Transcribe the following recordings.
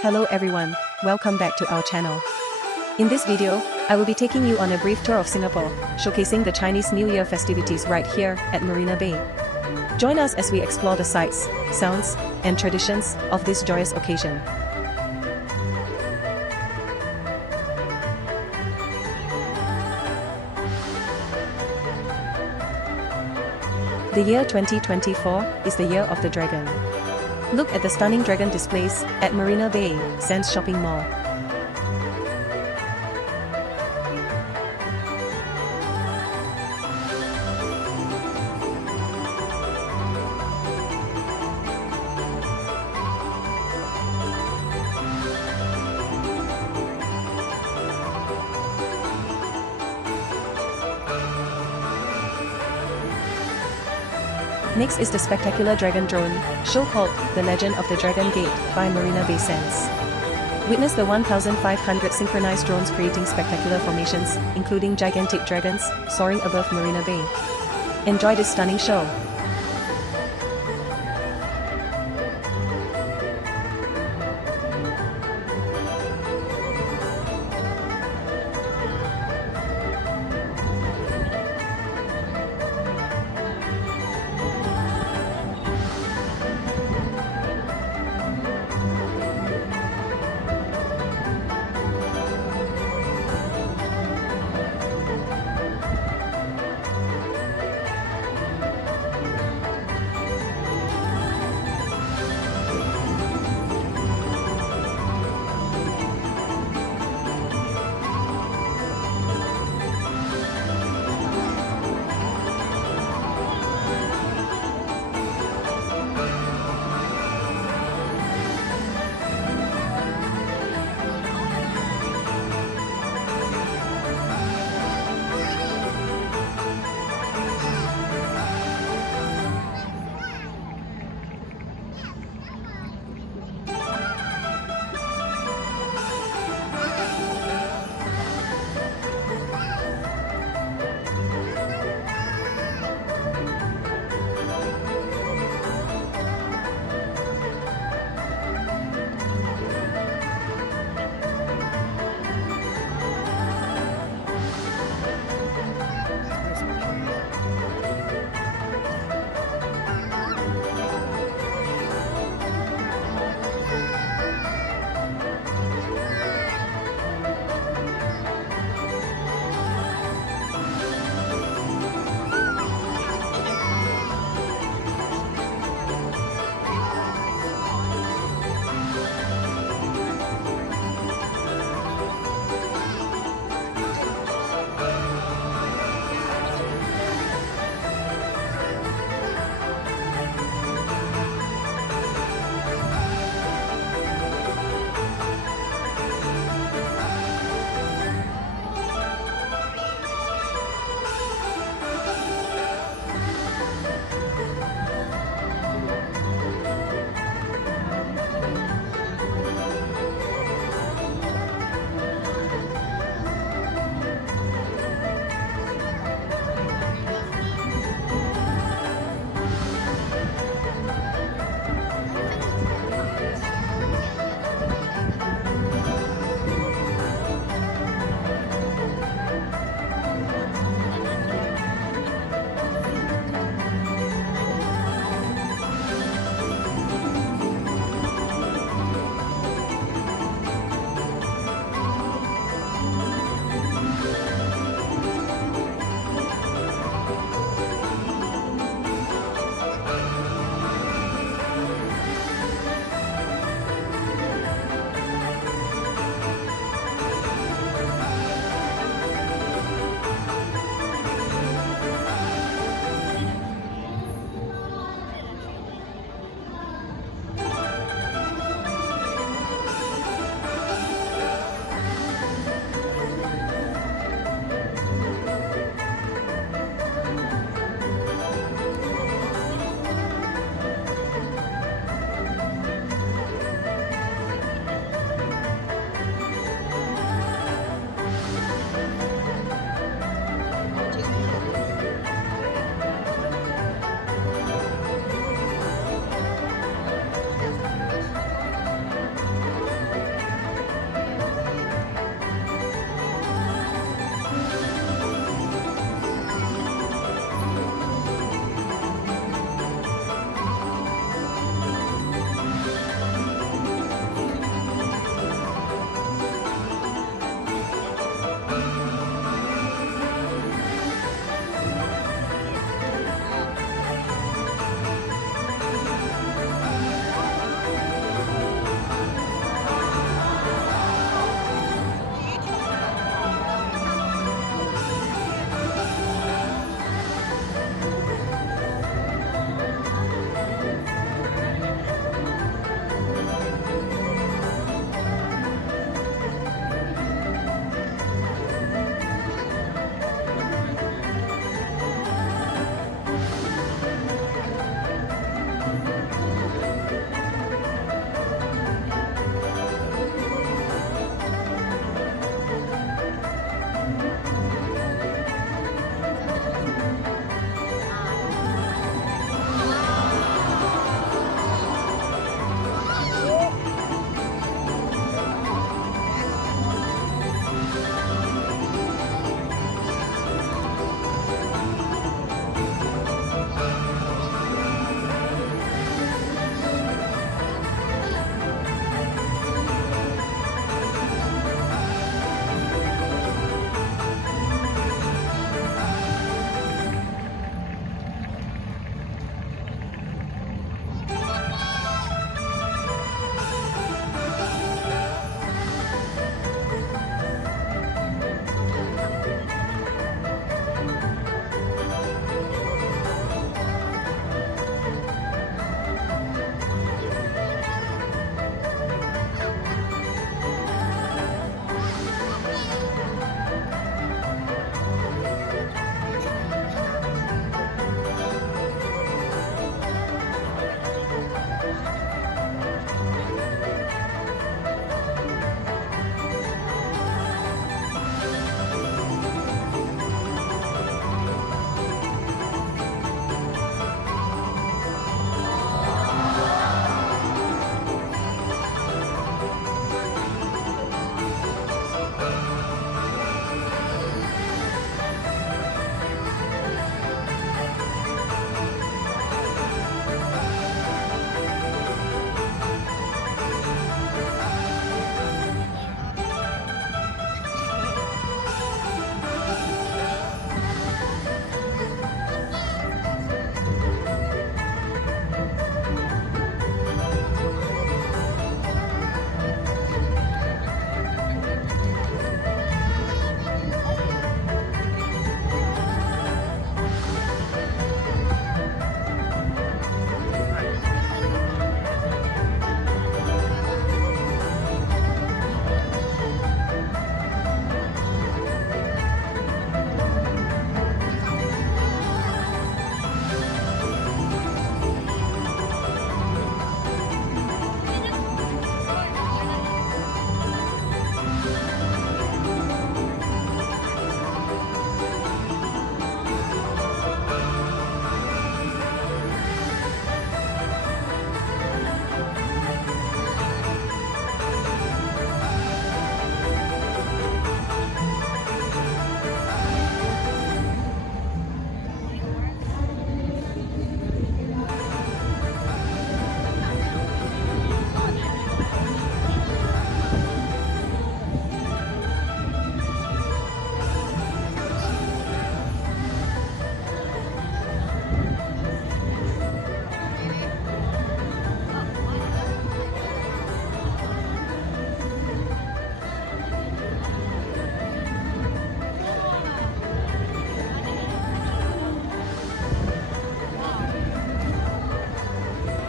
Hello everyone, welcome back to our channel. In this video, I will be taking you on a brief tour of Singapore, showcasing the Chinese New Year festivities right here at Marina Bay. Join us as we explore the sights, sounds, and traditions of this joyous occasion. The year 2024 is the year of the dragon. Look at the stunning dragon displays at Marina Bay Sands Shopping Mall. Next is the spectacular Dragon Drone show called The Legend of the Dragon Gate by Marina Bay Sands. Witness the 1,500 synchronized drones creating spectacular formations, including gigantic dragons soaring above Marina Bay. Enjoy this stunning show.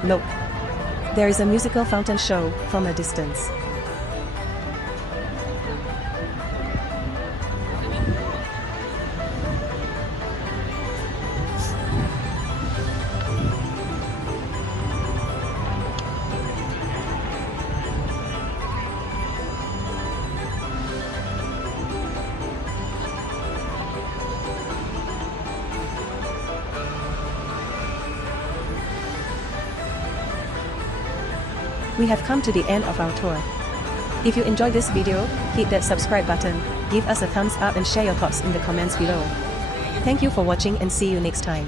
Look. There is a musical fountain show from a distance. We have come to the end of our tour. If you enjoyed this video, hit that subscribe button, give us a thumbs up and share your thoughts in the comments below. Thank you for watching and see you next time.